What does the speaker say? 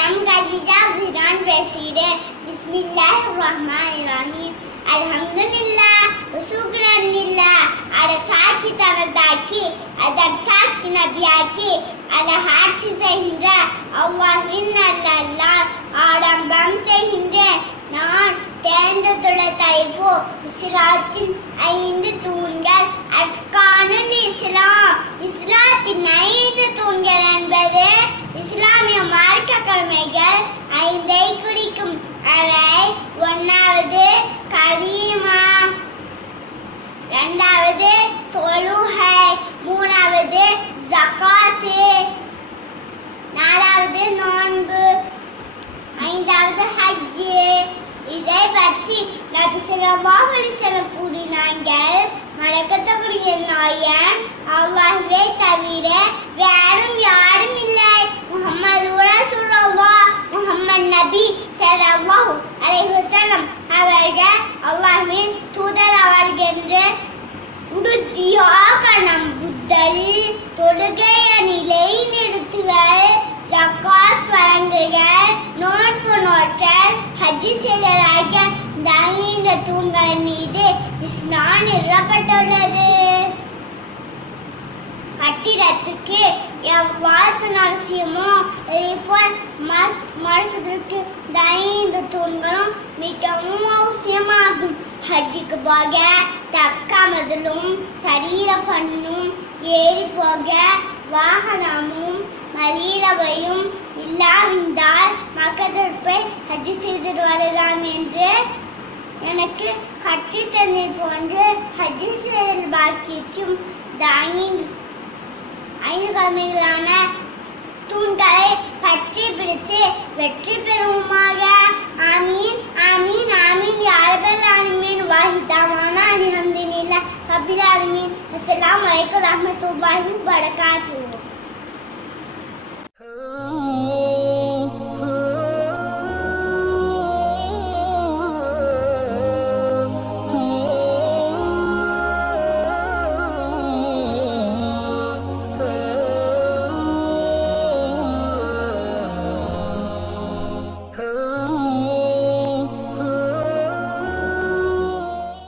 M Khadija ஜிரான் பேசுகிறேன் பிஸ்மில்லா ரஹ்மான் ரஹீம் அல்ஹம்துல்லா சுக்ரன் இல்லா அட சாட்சி தனதாக்கி அதன் சாட்சி நபியாக்கி அத ஆட்சி செய்கின்ற அவ்வாவின் அல்லல்லால் ஆடம்பம் செய்கின்ற நான் தேர்ந்ததுள்ள தலைப்பு இஸ்லாத்தின் ஐந்து தூண்கள் அற்கானல் இஸ்லாம் இஸ்லாத்தின் ஜகாத்து நாலாவது நோன்பு. ஐந்தாவது ஹஜ்ஜு. இதை பற்றி நபி ஸல்லல்லாஹு அலைஹி வஸல்லம் நாயன் அவ்வாகவே தவிர வேறும் யாரும் இல்லை. முஹம்மது ரசூலுல்லாஹ் முகமது நபி ஸல்லல்லாஹு அலை ஹுசனம் அவர்கள் அல்லாஹ்வின் தூதர் அவர்கள் என்று உறுதியாக நம்புதல் தொழுகைய நிறுத்துதல் ஜக்காத் வழங்குகள் நோன்பு நோற்றல் ஹஜ்ஜி செய்தல் ஆகிய இந்த தூண்கள் மீது இஸ்லாம் நிறுவப்பட்டுள்ளது கட்டிடத்துக்கு எவ்வாறு அவசியமோ அதேபோல் மறுக்கிறதுக்கு இந்த ஐந்து தூண்களும் மிகவும் அவசியமாகும். ஹஜ்ஜிக்கு போக தக்காமதலும் சரீர பண்ணும் ஏறி போக வாகனமும் மலீலவையும் இல்லாவிந்தால் மக்களுக்கு ஹஜ்ஜு செய்துட்டு வரலாம் என்று எனக்கு கற்றுத்தந்தீர் போன்று ஹஜ்ஜு செயல் பாக்கிக்கும் ஐந்து ஐந்து கடமைகளான தூண்களை பற்றி பிடித்து வெற்றி आलमीन अल्लाम वरहमत लाही